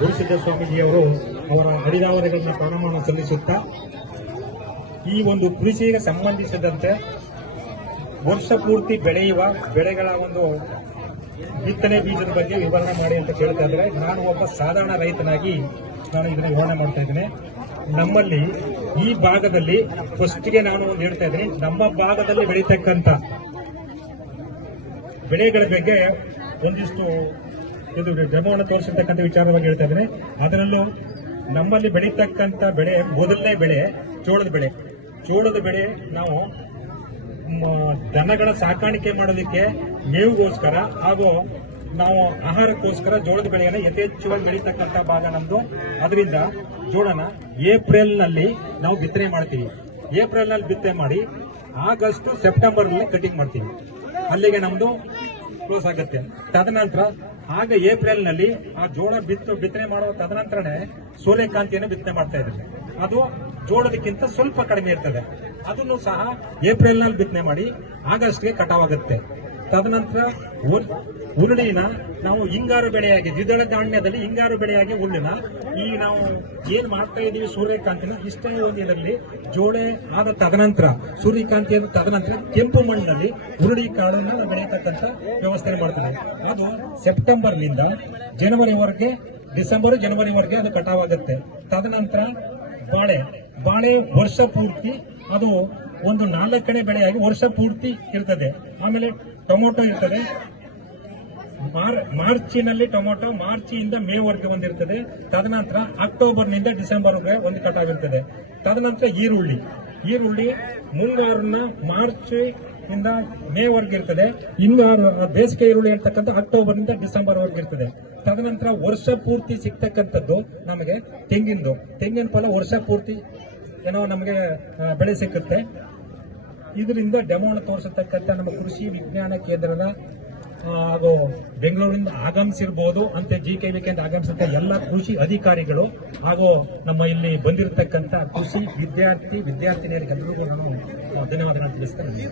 ಗುರುಸಿದ್ಧ ಸ್ವಾಮೀಜಿಯವರು ಅವರ ಹರಿದಾವರೆಗಳನ್ನು ಪ್ರಣಾಮವನ್ನು ಸಲ್ಲಿಸುತ್ತಾ ಈ ಒಂದು ಕೃಷಿಗೆ ಸಂಬಂಧಿಸಿದಂತೆ ವರ್ಷ ಪೂರ್ತಿ ಬೆಳೆಯುವ ಬೆಳೆಗಳ ಒಂದು ಬಿತ್ತನೆ ಬೀಜದ ಬಗ್ಗೆ ವಿವರಣೆ ಮಾಡಿ ಅಂತ ಕೇಳ್ತಾ ಇದ್ದಾರೆ. ನಾನು ಒಬ್ಬ ಸಾಧಾರಣ ರೈತನಾಗಿ ನಾನು ಇದನ್ನ ವಿವರಣೆ ಮಾಡ್ತಾ ಇದ್ದೇನೆ. ನಮ್ಮಲ್ಲಿ ಈ ಭಾಗದಲ್ಲಿ ಫಸ್ಟ್ಗೆ ನಾನು ಒಂದು ಹೇಳ್ತಾ ಇದ್ದೀನಿ, ನಮ್ಮ ಭಾಗದಲ್ಲಿ ಬೆಳೀತಕ್ಕಂಥ ಬೆಳೆಗಳ ಬಗ್ಗೆ ಒಂದಿಷ್ಟು ಇದು ಡೆಮೋವನ್ನು ತೋರಿಸಿರ್ತಕ್ಕಂಥ ವಿಚಾರವಾಗಿ ಹೇಳ್ತಾ ಇದ್ದೇನೆ. ಅದರಲ್ಲೂ ನಮ್ಮಲ್ಲಿ ಬೆಳೀತಕ್ಕಂಥ ಬೆಳೆ ಮೊದಲನೇ ಬೆಳೆ ಜೋಳದ ಬೆಳೆ ನಾವು ದನಗಳ ಸಾಕಾಣಿಕೆ ಮಾಡೋದಕ್ಕೆ ಮೇವುಗೋಸ್ಕರ ಹಾಗೂ ನಾವು ಆಹಾರಕ್ಕೋಸ್ಕರ ಜೋಳದ ಬೆಳೆಯನ್ನು ಯಥೇಚ್ಛವಾಗಿ ಬೆಳೀತಕ್ಕಂಥ ಭಾಗ ನಮ್ದು. ಅದರಿಂದ ಜೋಳನ ಏಪ್ರಿಲ್ ನಲ್ಲಿ ನಾವು ಬಿತ್ತನೆ ಮಾಡ್ತೀವಿ. ಏಪ್ರಿಲ್ ನಲ್ಲಿ ಬಿತ್ತನೆ ಮಾಡಿ ಆಗಸ್ಟ್ ಸೆಪ್ಟೆಂಬರ್ ನಲ್ಲಿ ಕಟಿಂಗ್ ಮಾಡ್ತೀವಿ. ಅಲ್ಲಿಗೆ ನಮ್ದು ಕ್ಲೋಸ್ ಆಗುತ್ತೆ. ತದನಂತರ ಆಗ ಏಪ್ರಿಲ್ ನಲ್ಲಿ ಆ ಜೋಳ ಬಿತ್ತನೆ ಮಾಡುವ ತದನಂತರನೇ ಸೂರ್ಯಕಾಂತಿಯನ್ನು ಬಿತ್ತನೆ ಮಾಡ್ತಾ ಇದ್ದಾರೆ. ಅದು ಜೋಳದಕ್ಕಿಂತ ಸ್ವಲ್ಪ ಕಡಿಮೆ ಇರ್ತದೆ. ಅದನ್ನು ಸಹ ಏಪ್ರಿಲ್ ನಲ್ಲಿ ಬಿತ್ತನೆ ಮಾಡಿ ಆಗಸ್ಟ್ಗೆ ಕಟಾವಾಗುತ್ತೆ. ತದನಂತರ ಹುರುಳಿನ ನಾವು ಹಿಂಗಾರು ಬೆಳೆಯಾಗಿ ದ್ವಿದಳ ಧಾನ್ಯದಲ್ಲಿ ಹಿಂಗಾರು ಬೆಳೆಯಾಗಿ ಹುಲ್ಲಿನ ಈ ನಾವು ಏನ್ ಮಾಡ್ತಾ ಇದೀವಿ ಸೂರ್ಯಕಾಂತಿನ ಇಷ್ಟೇ ಒಂದು ಇದರಲ್ಲಿ ಜೋಳ ಆದ ತದನಂತರ ಸೂರ್ಯಕಾಂತಿ ಆದ ತದನಂತರ ಕೆಂಪು ಮಣ್ಣಿನಲ್ಲಿ ಹುರುಳಿ ಕಾಳನ್ನ ಬೆಳೆಯತಕ್ಕಂಥ ವ್ಯವಸ್ಥೆ ಮಾಡ್ತದೆ. ಅದು ಸೆಪ್ಟೆಂಬರ್ನಿಂದ ಜನವರಿವರೆಗೆ ಜನವರಿವರೆಗೆ ಅದು ಕಟಾವಾಗುತ್ತೆ. ತದನಂತರ ಬಾಳೆ ವರ್ಷ ಪೂರ್ತಿ ಅದು ಒಂದು 4ನೇ ಬೆಳೆಯಾಗಿ ವರ್ಷ ಪೂರ್ತಿ ಇರ್ತದೆ. ಆಮೇಲೆ ಟೊಮೊಟೊ ಇರ್ತದೆ. ಮಾರ್ಚಿನಲ್ಲಿ ಟೊಮೊಟೊ ಮಾರ್ಚಿಯಿಂದ ಮೇವರೆಗೆ ಒಂದಿರ್ತದೆ. ತದನಂತರ ಅಕ್ಟೋಬರ್ನಿಂದ ಡಿಸೆಂಬರ್ಗೆ ಒಂದು ಕಟಾವಿರ್ತದೆ. ತದನಂತರ ಈರುಳ್ಳಿ ಮುಂಗಾರನ್ನ ಮಾರ್ಚ್ ಇಂದ ಮೇವರೆಗೆ ಇರ್ತದೆ. ಹಿಂಗಾರು ಬೇಸಿಗೆ ಈರುಳ್ಳಿ ಅಂತಕ್ಕಂಥ ಅಕ್ಟೋಬರ್ನಿಂದ ಡಿಸೆಂಬರ್ ವರೆಗೆ ಇರ್ತದೆ. ತದನಂತರ ವರ್ಷ ಪೂರ್ತಿ ಸಿಗ್ತಕ್ಕಂಥದ್ದು ನಮಗೆ ತೆಂಗಿನ ಫಲ ವರ್ಷ ಪೂರ್ತಿ ಏನೋ ನಮಗೆ ಬೆಳೆ ಸಿಕ್ಕುತ್ತೆ. ಇದರಿಂದ ಡೆಮೋನ ತೋರಿಸತಕ್ಕಂಥ ನಮ್ಮ ಕೃಷಿ ವಿಜ್ಞಾನ ಕೇಂದ್ರದ ಹಾಗೂ ಬೆಂಗಳೂರಿನಿಂದ ಆಗಮಿಸಿರ್ಬೋದು ಅಂತ GKVK ಅಂತ ಆಗಮಿಸಿದ ಎಲ್ಲ ಕೃಷಿ ಅಧಿಕಾರಿಗಳು ಹಾಗೂ ನಮ್ಮ ಇಲ್ಲಿ ಬಂದಿರತಕ್ಕಂಥ ಕೃಷಿ ವಿದ್ಯಾರ್ಥಿನಿಯರಿಗೆಲ್ಲರಿಗೂ ನಾನು ಧನ್ಯವಾದಗಳನ್ನು ತಿಳಿಸ್ತೇನೆ.